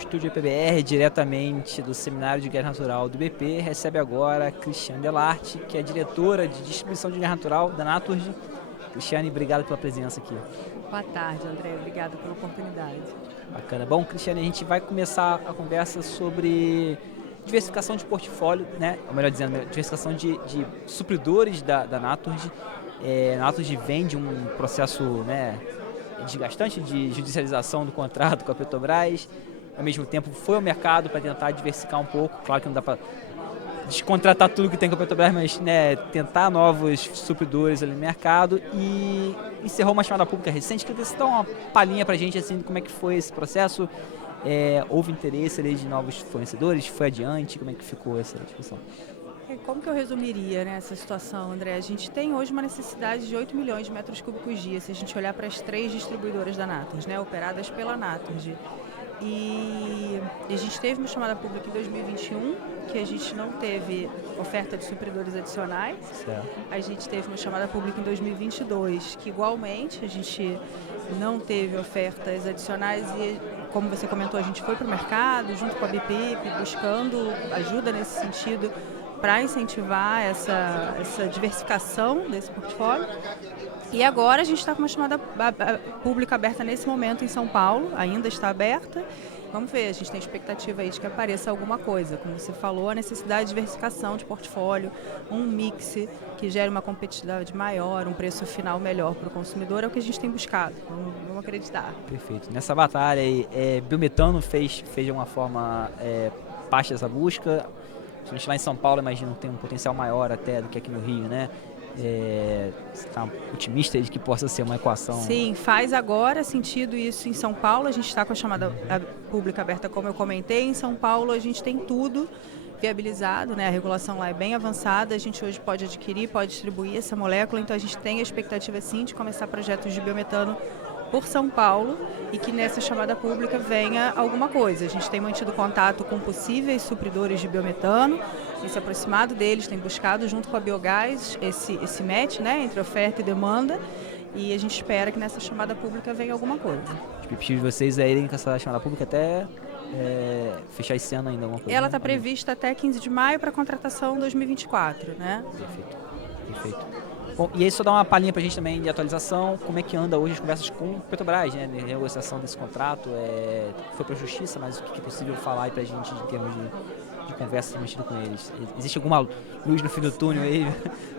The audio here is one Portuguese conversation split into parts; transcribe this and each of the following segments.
Estúdio EPBR, diretamente do Seminário de Gás Natural do IBP, recebe agora a Cristiane Delarte, que é diretora de distribuição de gás natural da Naturgy. Cristiane, obrigado pela presença aqui. Boa tarde, André. Obrigada pela oportunidade. Bacana. Bom, Cristiane, a gente vai começar a conversa sobre diversificação de portfólio, né? Ou melhor dizendo, diversificação de supridores da Naturgy. A Naturgy vem de um processo, né, desgastante de judicialização do contrato com a Petrobras. Ao mesmo tempo, foi ao mercado para tentar diversificar um pouco. Claro que não dá para descontratar tudo que tem com a Petrobras, mas, né, tentar novos supridores ali no mercado, e encerrou uma chamada pública recente. Queria dar uma palhinha para a gente assim, de como é que foi esse processo. Houve interesse ali de novos fornecedores? Foi adiante? Como é que ficou essa discussão? Como que eu resumiria, né, essa situação, André? A gente tem hoje uma necessidade de 8 milhões de metros cúbicos dia, se a gente olhar para as 3 distribuidoras da Naturgy, né, operadas pela Naturgy. E a gente teve uma chamada pública em 2021, que a gente não teve oferta de supridores adicionais. Certo. A gente teve uma chamada pública em 2022, que igualmente a gente não teve ofertas adicionais e, como você comentou, a gente foi para o mercado junto com a BPIP, buscando ajuda nesse sentido para incentivar essa diversificação desse portfólio. E agora a gente está com uma chamada pública aberta nesse momento em São Paulo, ainda está aberta. Vamos ver, a gente tem expectativa aí de que apareça alguma coisa. Como você falou, a necessidade de diversificação de portfólio, um mix que gere uma competitividade maior, um preço final melhor para o consumidor, é o que a gente tem buscado. Vamos acreditar. Perfeito. Nessa batalha aí, biometano fez de alguma forma parte dessa busca. A gente lá em São Paulo, imagino, tem um potencial maior até do que aqui no Rio, né? Você está otimista de que possa ser uma equação? Sim, faz agora sentido isso em São Paulo. A gente está com a chamada pública aberta, como eu comentei. Em São Paulo, a gente tem tudo viabilizado, né? A regulação lá é bem avançada. A gente hoje pode adquirir, pode distribuir essa molécula. Então, a gente tem a expectativa, sim, de começar projetos de biometano por São Paulo e que nessa chamada pública venha alguma coisa. A gente tem mantido contato com possíveis supridores de biometano, tem se aproximado deles, tem buscado junto com a Biogás esse match, né, entre oferta e demanda, e a gente espera que nessa chamada pública venha alguma coisa. Os PPX de vocês é irem com essa chamada pública até fechar esse ano ainda alguma coisa? Ela está prevista até 15 de maio para contratação 2024, né? Perfeito. Bom, e aí só dá uma palhinha pra gente também de atualização, como é que anda hoje as conversas com o Petrobras, né, de negociação desse contrato, foi pra justiça, mas o que é possível falar aí pra gente em termos de conversa mantida com eles? Existe alguma luz no fim do túnel aí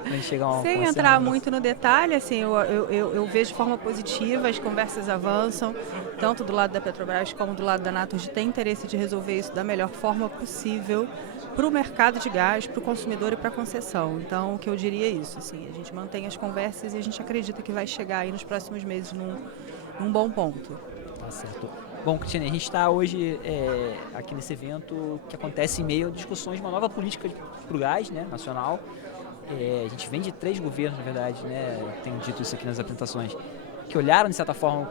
pra gente chegar a um Sem entrar muito no detalhe, assim, eu vejo de forma positiva, as conversas avançam, tanto do lado da Petrobras como do lado da Naturgy tem interesse de resolver isso da melhor forma possível para o mercado de gás, para o consumidor e para a concessão. Então, o que eu diria é isso, assim, a gente mantém as conversas e a gente acredita que vai chegar aí nos próximos meses num bom ponto. Tá certo. Bom, Cristiane, a gente está hoje aqui nesse evento que acontece em meio a discussões de uma nova política para o gás, né, nacional. A gente vem de 3 governos, na verdade, né, tenho dito isso aqui nas apresentações, que olharam, de certa forma,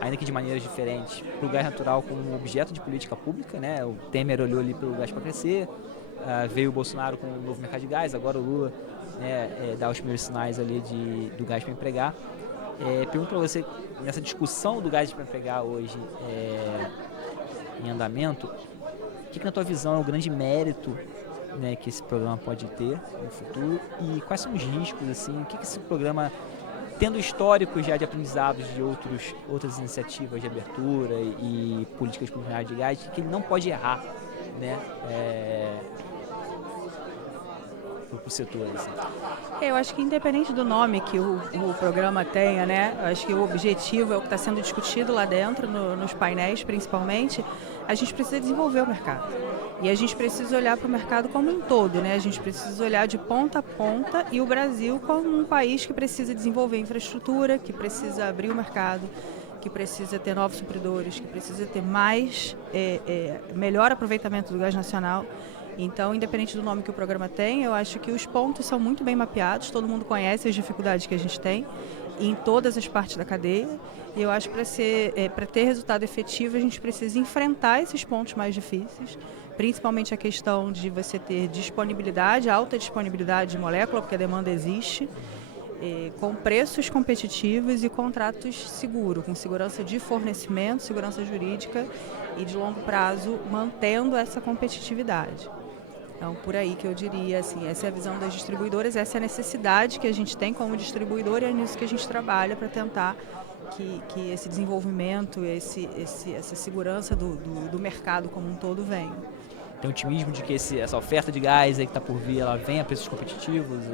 ainda que de maneiras diferentes, para o gás natural como um objeto de política pública, né? O Temer olhou ali para o gás para crescer, veio o Bolsonaro com o novo mercado de gás, agora o Lula, né, dá os primeiros sinais ali do gás para empregar. Pergunto para você, nessa discussão do gás para empregar hoje em andamento, o que na tua visão é o grande mérito, né, que esse programa pode ter no futuro, e quais são os riscos, assim, o que esse programa, tendo histórico já de aprendizados de outras iniciativas de abertura e políticas públicas de gás, que ele não pode errar, né, para o setor? Assim. Eu acho que independente do nome que o programa tenha, né, acho que o objetivo é o que está sendo discutido lá dentro, nos painéis principalmente, a gente precisa desenvolver o mercado. E a gente precisa olhar para o mercado como um todo, né? A gente precisa olhar de ponta a ponta e o Brasil como um país que precisa desenvolver infraestrutura, que precisa abrir o mercado, que precisa ter novos supridores, que precisa ter melhor aproveitamento do gás nacional. Então, independente do nome que o programa tem, eu acho que os pontos são muito bem mapeados, todo mundo conhece as dificuldades que a gente tem em todas as partes da cadeia, e eu acho que para ter resultado efetivo a gente precisa enfrentar esses pontos mais difíceis, principalmente a questão de você ter disponibilidade, alta disponibilidade de molécula, porque a demanda existe, com preços competitivos e contratos seguros, com segurança de fornecimento, segurança jurídica e de longo prazo, mantendo essa competitividade. Então, por aí que eu diria, assim, essa é a visão das distribuidoras, essa é a necessidade que a gente tem como distribuidor e é nisso que a gente trabalha para tentar que esse desenvolvimento, essa segurança do mercado como um todo venha. Tem otimismo de que essa oferta de gás aí que está por vir, ela venha a preços competitivos,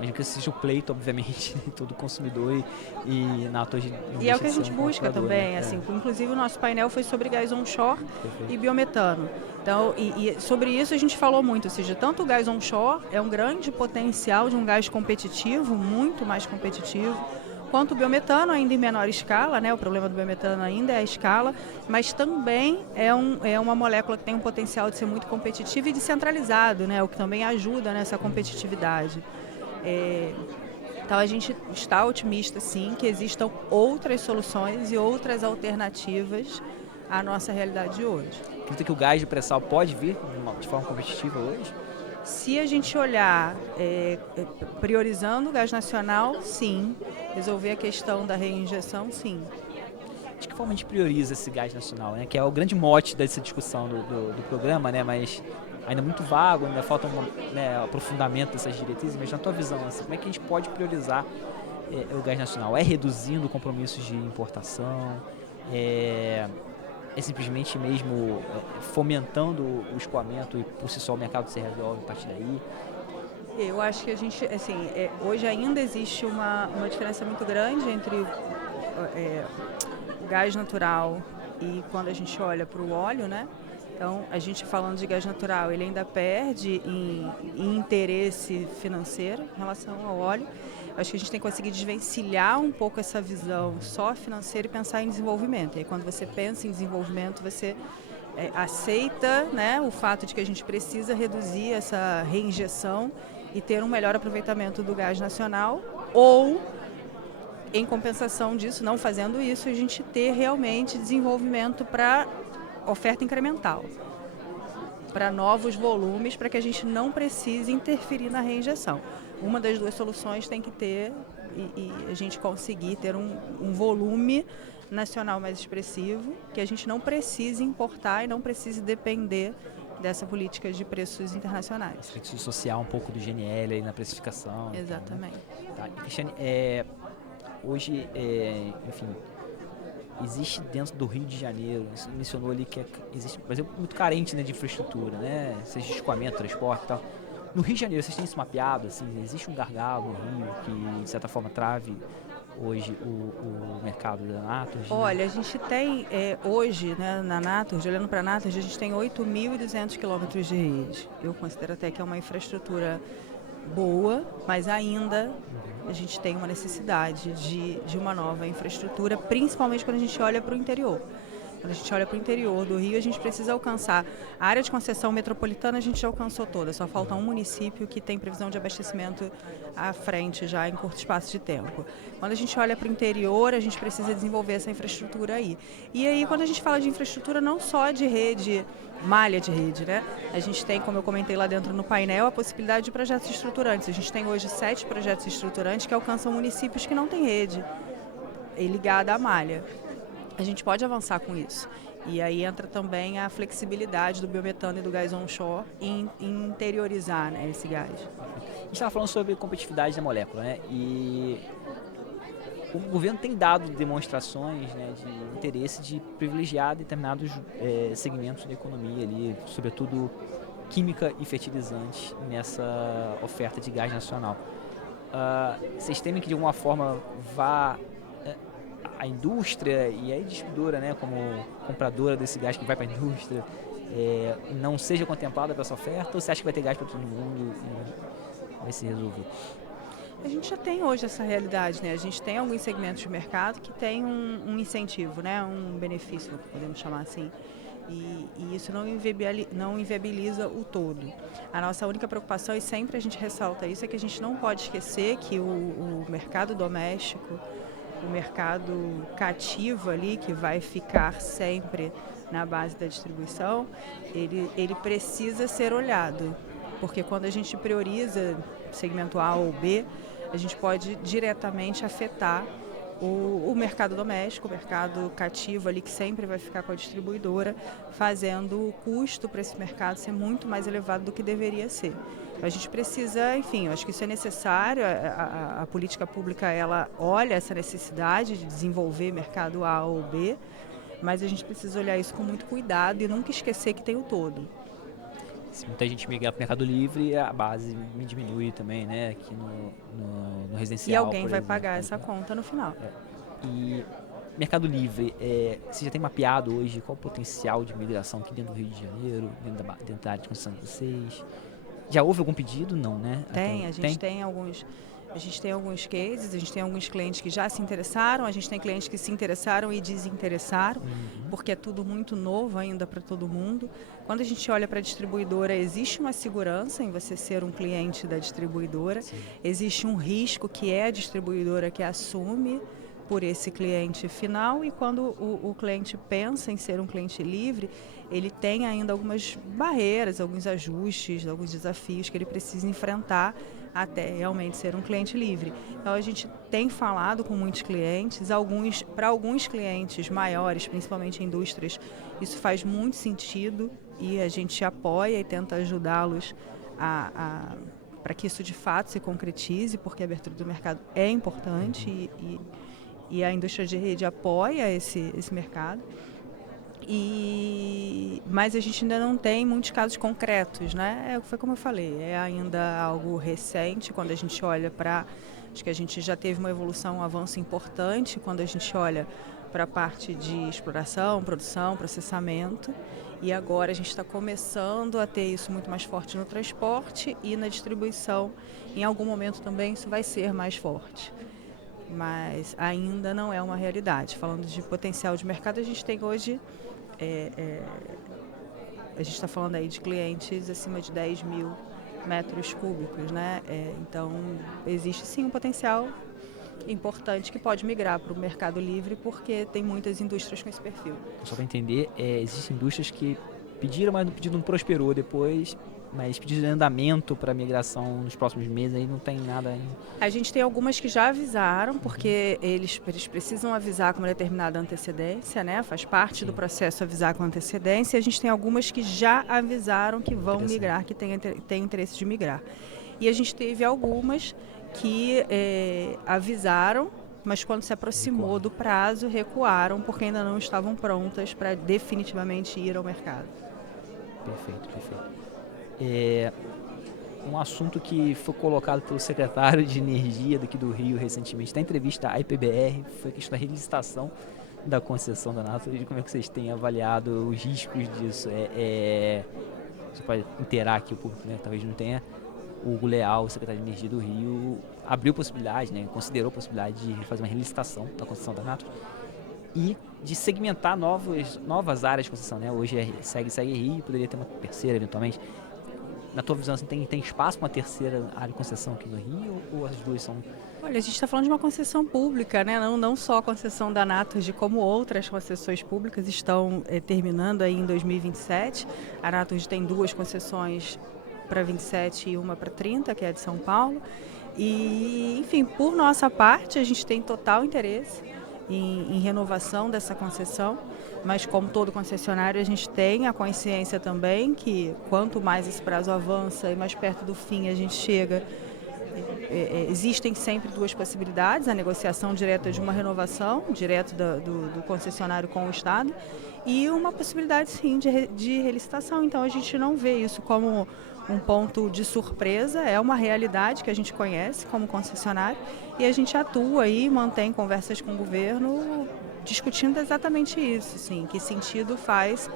mesmo que esse seja o pleito, obviamente, de todo consumidor e na tua E é o que a gente busca também, né? assim, inclusive o nosso painel foi sobre gás onshore e biometano. Então, e sobre isso a gente falou muito, ou seja, tanto o gás onshore é um grande potencial de um gás competitivo, muito mais competitivo, quanto o biometano, ainda em menor escala, né? O problema do biometano ainda é a escala, mas também é uma molécula que tem um potencial de ser muito competitiva e descentralizado, né? O que também ajuda nessa competitividade. Então a gente está otimista, sim, que existam outras soluções e outras alternativas à nossa realidade de hoje. Acredita que o gás de pré-sal pode vir de forma competitiva hoje? Se a gente olhar priorizando o gás nacional, sim. Resolver a questão da reinjeção, sim. De que forma a gente prioriza esse gás nacional, né? Que é o grande mote dessa discussão do programa, né? Mas ainda muito vago, ainda falta aprofundamento dessas diretrizes, mas na tua visão, assim, como é que a gente pode priorizar o gás nacional? É reduzindo compromissos de importação? É simplesmente mesmo fomentando o escoamento e por si só o mercado se resolve a partir daí? Eu acho que a gente, assim, hoje ainda existe uma diferença muito grande entre o gás natural e quando a gente olha para o óleo, né? Então, a gente falando de gás natural, ele ainda perde em interesse financeiro em relação ao óleo. Acho que a gente tem que conseguir desvencilhar um pouco essa visão só financeira e pensar em desenvolvimento. E aí, quando você pensa em desenvolvimento, você aceita, né, o fato de que a gente precisa reduzir essa reinjeção e ter um melhor aproveitamento do gás nacional, ou, em compensação disso, não fazendo isso, a gente ter realmente desenvolvimento para oferta incremental, para novos volumes, para que a gente não precise interferir na reinjeção. Uma das duas soluções tem que ter e a gente conseguir ter um volume nacional mais expressivo, que a gente não precise importar e não precise depender dessa política de preços internacionais. Tem que se dissociar um pouco do GNL aí na precificação. Exatamente. Tá. E, Cristiane, hoje, enfim, existe dentro do Rio de Janeiro, você mencionou ali que existe, por exemplo, muito carente, né, de infraestrutura, né, seja de escoamento, transporte e tal. No Rio de Janeiro, vocês têm isso mapeado? Assim, existe um gargalo no Rio que, de certa forma, trave hoje o mercado da Naturgy? Olha, a gente tem hoje, né, na Naturgy, olhando para a Naturgy, a gente tem 8.200 quilômetros de rede. Eu considero até que é uma infraestrutura boa, mas ainda a gente tem uma necessidade de uma nova infraestrutura, principalmente quando a gente olha para o interior. Quando a gente olha para o interior do Rio, a gente precisa alcançar a área de concessão metropolitana, a gente já alcançou toda, só falta um município que tem previsão de abastecimento à frente já em curto espaço de tempo. Quando a gente olha para o interior, a gente precisa desenvolver essa infraestrutura aí. E aí, quando a gente fala de infraestrutura, não só de rede, malha de rede, né? A gente tem, como eu comentei lá dentro no painel, a possibilidade de projetos estruturantes. A gente tem hoje 7 projetos estruturantes que alcançam municípios que não têm rede ligada à malha. A gente pode avançar com isso. E aí entra também a flexibilidade do biometano e do gás onshore em interiorizar, né, esse gás. A gente estava falando sobre competitividade da molécula, né? E o governo tem dado demonstrações, né, de interesse de privilegiar determinados segmentos da economia ali, sobretudo química e fertilizantes, nessa oferta de gás nacional. Vocês temem que de alguma forma vá a indústria e a distribuidora, né, como compradora desse gás que vai para a indústria, não seja contemplada para essa oferta, ou você acha que vai ter gás para todo mundo e vai se resolver? A gente já tem hoje essa realidade, né? A gente tem alguns segmentos de mercado que tem um incentivo, né? Um benefício, podemos chamar assim. E isso não inviabiliza o todo. A nossa única preocupação, e sempre a gente ressalta isso, é que a gente não pode esquecer que o mercado doméstico, o mercado cativo ali, que vai ficar sempre na base da distribuição, ele precisa ser olhado. Porque quando a gente prioriza segmento A ou B, a gente pode diretamente afetar o mercado doméstico, o mercado cativo ali, que sempre vai ficar com a distribuidora, fazendo o custo para esse mercado ser muito mais elevado do que deveria ser. A gente precisa, enfim, eu acho que isso é necessário, a política pública ela olha essa necessidade de desenvolver mercado A ou B, mas a gente precisa olhar isso com muito cuidado e nunca esquecer que tem o todo. Se muita gente migrar para o Mercado Livre, a base me diminui também, né? Aqui no residencial. E alguém por vai exemplo, pagar essa conta no final. E Mercado Livre, você já tem mapeado hoje qual o potencial de migração aqui dentro do Rio de Janeiro, dentro da área de construção de vocês? Já houve algum pedido? Não, né? Tem, a gente tem alguns cases, a gente tem alguns clientes que já se interessaram, a gente tem clientes que se interessaram e desinteressaram, porque é tudo muito novo ainda para todo mundo. Quando a gente olha para a distribuidora, existe uma segurança em você ser um cliente da distribuidora, Sim. Existe um risco que é a distribuidora que assume por esse cliente final, e quando o cliente pensa em ser um cliente livre, ele tem ainda algumas barreiras, alguns ajustes, alguns desafios que ele precisa enfrentar até realmente ser um cliente livre. Então a gente tem falado com muitos clientes, para alguns clientes maiores, principalmente indústrias, isso faz muito sentido e a gente apoia e tenta ajudá-los para que isso de fato se concretize, porque a abertura do mercado é importante e a indústria de rede apoia esse mercado. Mas a gente ainda não tem muitos casos concretos, né? Foi como eu falei, é ainda algo recente quando a gente olha para... Acho que a gente já teve uma evolução, um avanço importante quando a gente olha para a parte de exploração, produção, processamento. E agora a gente está começando a ter isso muito mais forte no transporte e na distribuição. Em algum momento também isso vai ser mais forte. Mas ainda não é uma realidade. Falando de potencial de mercado, a gente tem hoje... a gente está falando aí de clientes acima de 10 mil metros cúbicos, né? Então, existe sim um potencial importante que pode migrar para o mercado livre, porque tem muitas indústrias com esse perfil. Só para entender, existem indústrias que pediram, mas o pedido não prosperou depois, mas pedido de andamento para migração nos próximos meses, aí não tem nada ainda. A gente tem algumas que já avisaram, porque eles precisam avisar com uma determinada antecedência, né? Faz parte do processo avisar com antecedência. E a gente tem algumas que já avisaram que vão migrar, que têm interesse de migrar. E a gente teve algumas que avisaram, mas quando se aproximou do prazo, recuaram, porque ainda não estavam prontas para definitivamente ir ao mercado. Perfeito, perfeito. Um assunto que foi colocado pelo secretário de Energia daqui do Rio recentemente, na entrevista à IPBR, foi a questão da relicitação da concessão da Natureza. Como é que vocês têm avaliado os riscos disso? Você pode inteirar aqui o público, né? Talvez não tenha. O Hugo Leal, o secretário de Energia do Rio, abriu possibilidade, né? Considerou a possibilidade de fazer uma relicitação da concessão da Natureza e de segmentar novas áreas de concessão, né? Hoje segue Rio, poderia ter uma terceira eventualmente. Na tua visão, assim, tem espaço para uma terceira área de concessão aqui no Rio, ou as duas são... Olha, a gente está falando de uma concessão pública, né? Não só a concessão da Naturgy, como outras concessões públicas estão terminando aí em 2027. A Naturgy tem 2 concessões para 27 e uma para 30, que é a de São Paulo. E, enfim, por nossa parte, a gente tem total interesse em renovação dessa concessão, mas como todo concessionário, a gente tem a consciência também que quanto mais esse prazo avança e mais perto do fim a gente chega, existem sempre 2 possibilidades: a negociação direta de uma renovação, direto do concessionário com o Estado, e uma possibilidade sim de relicitação. Então a gente não vê isso como um ponto de surpresa, é uma realidade que a gente conhece como concessionário, e a gente atua e mantém conversas com o governo discutindo exatamente isso, sim, que sentido faz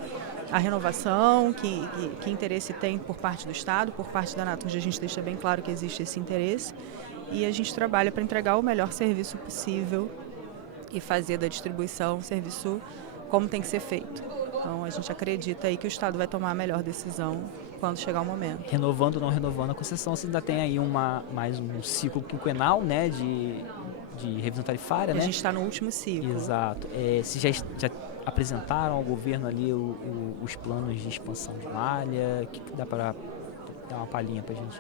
a renovação, que interesse tem por parte do Estado, por parte da Naturgy. A gente deixa bem claro que existe esse interesse e a gente trabalha para entregar o melhor serviço possível e fazer da distribuição um serviço como tem que ser feito. Então a gente acredita aí que o Estado vai tomar a melhor decisão quando chegar o momento. Renovando ou não renovando a concessão, você ainda tem aí mais um ciclo quinquenal, né, de revisão tarifária, né? A gente está no último ciclo. Exato. Vocês já apresentaram ao governo ali os planos de expansão de malha? O que dá para Dá uma palhinha pra gente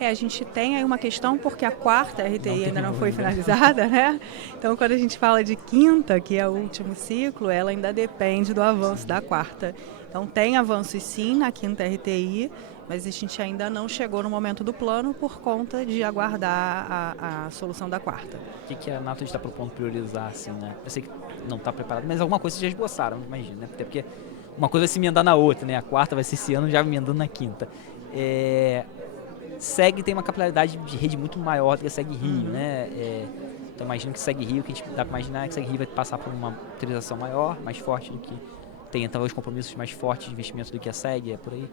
aí. A gente tem aí uma questão porque a quarta RTI ainda não foi finalizada, né? Então, quando a gente fala de quinta, que é o último ciclo, ela ainda depende do avanço da quarta. Então, tem avanços sim na quinta RTI, mas a gente ainda não chegou no momento do plano por conta de aguardar a solução da quarta. O que a Anato está propondo priorizar, assim, né? Eu sei que não está preparado, mas alguma coisa vocês já esboçaram, imagina, né? Até porque uma coisa vai se emendar na outra, né? A quarta vai ser esse ano já emendando na quinta. SEG tem uma capilaridade de rede muito maior do que a SEG Rio, né? Então imagino que SEG Rio, que a gente dá para imaginar que SEG Rio vai passar por uma utilização maior, mais forte do que tem talvez compromissos mais fortes de investimento do que a SEG, é por aí?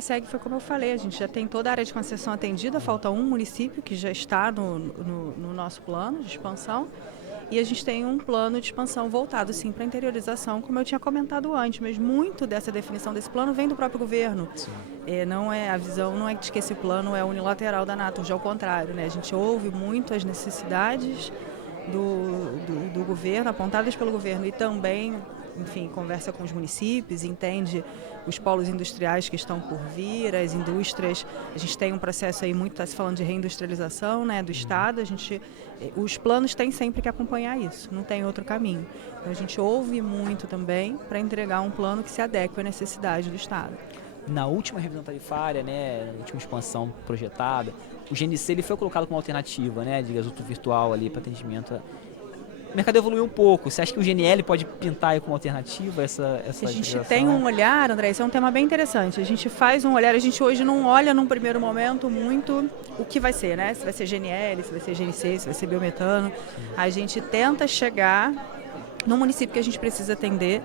SEG foi como eu falei, a gente já tem toda a área de concessão atendida, falta um município que já está no nosso plano de expansão. E a gente tem um plano de expansão voltado, sim, para a interiorização, como eu tinha comentado antes, mas muito dessa definição desse plano vem do próprio governo. A visão não é de que esse plano é unilateral da Natur, já ao contrário, né? A gente ouve muito as necessidades do governo, apontadas pelo governo, e também, enfim, conversa com os municípios, entende os polos industriais que estão por vir, as indústrias. A gente tem um processo aí muito, está se falando de reindustrialização, né, do Estado. Os planos têm sempre que acompanhar isso, não tem outro caminho. Então a gente ouve muito também para entregar um plano que se adeque à necessidade do Estado. Na última revisão tarifária, né, na última expansão projetada, o GNC ele foi colocado como alternativa, né, de gasoduto virtual ali para atendimento. O mercado evoluiu um pouco. Você acha que o GNL pode pintar aí como alternativa essa A gente geração? tem um olhar, André, esse é um tema bem interessante. A gente faz um olhar, a gente hoje não olha num primeiro momento muito o que vai ser, né? Se vai ser GNL, se vai ser GNC, se vai ser biometano. A gente tenta chegar no município que a gente precisa atender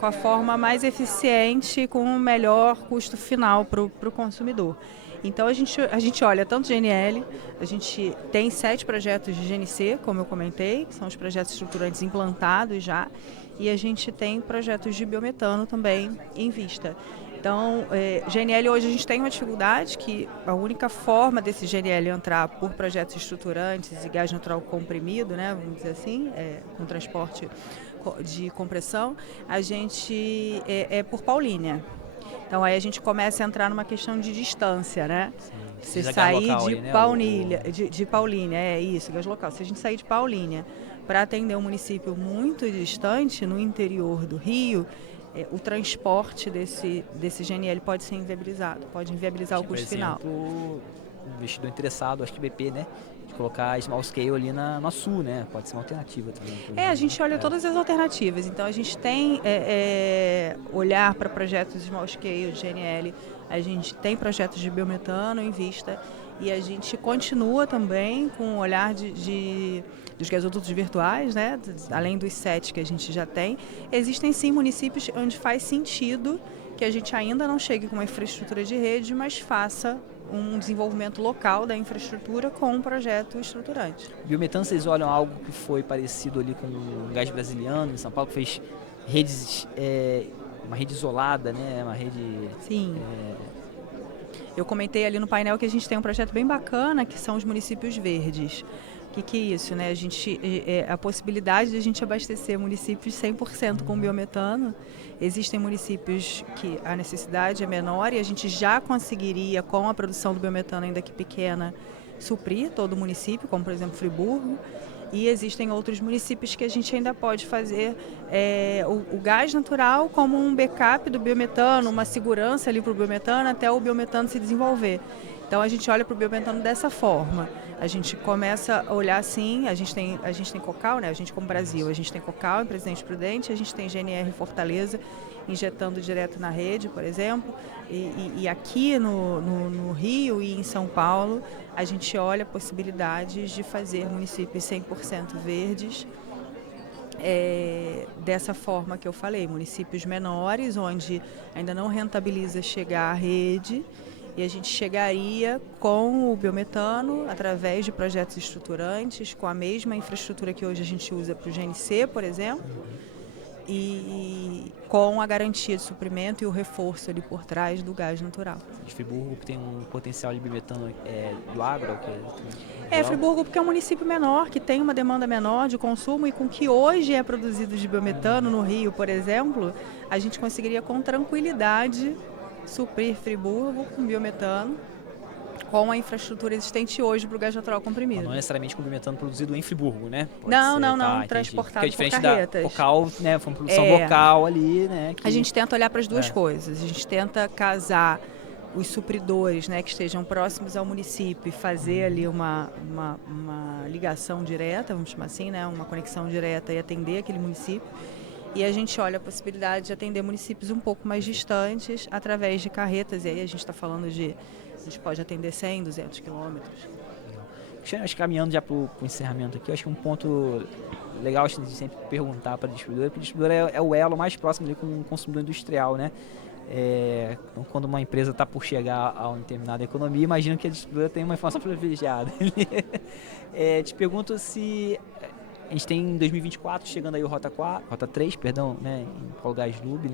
com a forma mais eficiente, com o melhor custo final para o consumidor. Então, a gente olha tanto GNL, a gente tem 7 projetos de GNC, como eu comentei, que são os projetos estruturantes implantados já, e a gente tem projetos de biometano também em vista. Então, GNL hoje a gente tem uma dificuldade, que a única forma desse GNL entrar por projetos estruturantes e gás natural comprimido, né, vamos dizer assim, com transporte de compressão, a gente é por Paulínia. Então aí a gente começa a entrar numa questão de distância, né? Se sair de Paulínia, de Paulínia, é isso, gás local. Se a gente sair de Paulínia para atender um município muito distante, no interior do Rio, o transporte desse GNL pode ser inviabilizado, pode inviabilizar o custo final. O investidor interessado, acho que BP, né? De colocar small scale ali na Sul, né? Pode ser uma alternativa também. A gente olha todas as alternativas. Então a gente tem olhar para projetos de small scale, de GNL, a gente tem projetos de biometano em vista e a gente continua também com o olhar dos gasodutos virtuais, né? Além dos 7 que a gente já tem. Existem sim municípios onde faz sentido que a gente ainda não chegue com uma infraestrutura de rede, mas faça um desenvolvimento local da infraestrutura com um projeto estruturante. Biometano, vocês olham algo que foi parecido ali com o gás brasiliano em São Paulo, que fez redes, uma rede isolada, né? Uma rede... Sim. Eu comentei ali no painel que a gente tem um projeto bem bacana, que são os municípios verdes. O que é isso, né? A possibilidade de a gente abastecer municípios 100% com biometano. Existem municípios que a necessidade é menor e a gente já conseguiria, com a produção do biometano ainda que pequena, suprir todo o município, como por exemplo Friburgo. E existem outros municípios que a gente ainda pode fazer o gás natural como um backup do biometano, uma segurança ali para o biometano até o biometano se desenvolver. Então a gente olha para o biometano dessa forma. A gente começa a olhar assim, a gente tem Cocal, né? A gente como Brasil, a gente tem Cocal em Presidente Prudente, a gente tem GNR Fortaleza injetando direto na rede, por exemplo. E aqui no Rio e em São Paulo, a gente olha possibilidades de fazer municípios 100% verdes. Dessa forma que eu falei, municípios menores, onde ainda não rentabiliza chegar à rede, e a gente chegaria com o biometano através de projetos estruturantes, com a mesma infraestrutura que hoje a gente usa para o GNC, por exemplo, e com a garantia de suprimento e o reforço ali por trás do gás natural. De Friburgo, que tem um potencial de biometano do agro? Friburgo porque é um município menor, que tem uma demanda menor de consumo e com que hoje é produzido de biometano no Rio, por exemplo, a gente conseguiria com tranquilidade suprir Friburgo com biometano, com a infraestrutura existente hoje para o gás natural comprimido. Não necessariamente com biometano produzido em Friburgo, né? Não, Entendi. transportado Porque é por diferente carretas. da local, né? Foi uma produção local ali, né? A gente tenta olhar para as duas coisas. A gente tenta casar os supridores, né, que estejam próximos ao município e fazer ali uma ligação direta, vamos chamar assim, né, uma conexão direta e atender aquele município. E a gente olha a possibilidade de atender municípios um pouco mais distantes através de carretas. E aí a gente está falando a gente pode atender 100, 200 quilômetros. Acho que caminhando já para o encerramento aqui, acho que um ponto legal a gente sempre perguntar para o distribuidor, porque o distribuidor é o elo mais próximo ali com o consumidor industrial, né? Então, quando uma empresa está por chegar a uma determinada economia, imagino que a distribuidora tem uma informação privilegiada. Te pergunto se a gente tem em 2024 chegando aí o Rota 3, né, em Paulo Gás Lube,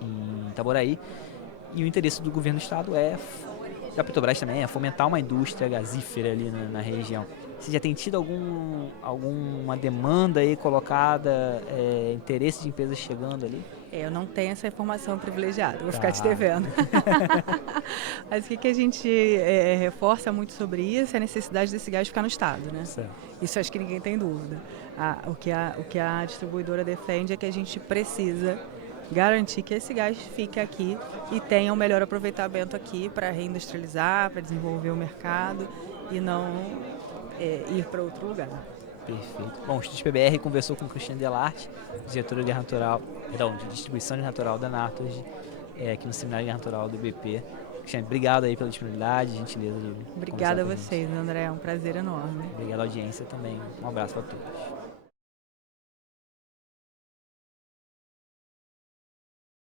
em Itaboraí, e o interesse do governo do estado da Petrobras também, é fomentar uma indústria gasífera ali na região. Você já tem tido alguma demanda aí colocada, interesse de empresas chegando ali? Eu não tenho essa informação privilegiada, vou ficar te devendo. Mas o que a gente reforça muito sobre isso é a necessidade desse gás ficar no estado, né? Certo. Isso acho que ninguém tem dúvida. O que a distribuidora defende é que a gente precisa garantir que esse gás fique aqui e tenha um melhor aproveitamento aqui para reindustrializar, para desenvolver o mercado e não ir para outro lugar. Perfeito. Bom, o Instituto PBR conversou com o Cristiano Delarte, diretor de distribuição de natural da Natos, aqui no Seminário de Natural do IBP. Cristiano, obrigado aí pela disponibilidade, gentileza de Obrigada a vocês, André, é um prazer enorme. Obrigado à audiência também. Um abraço para todos.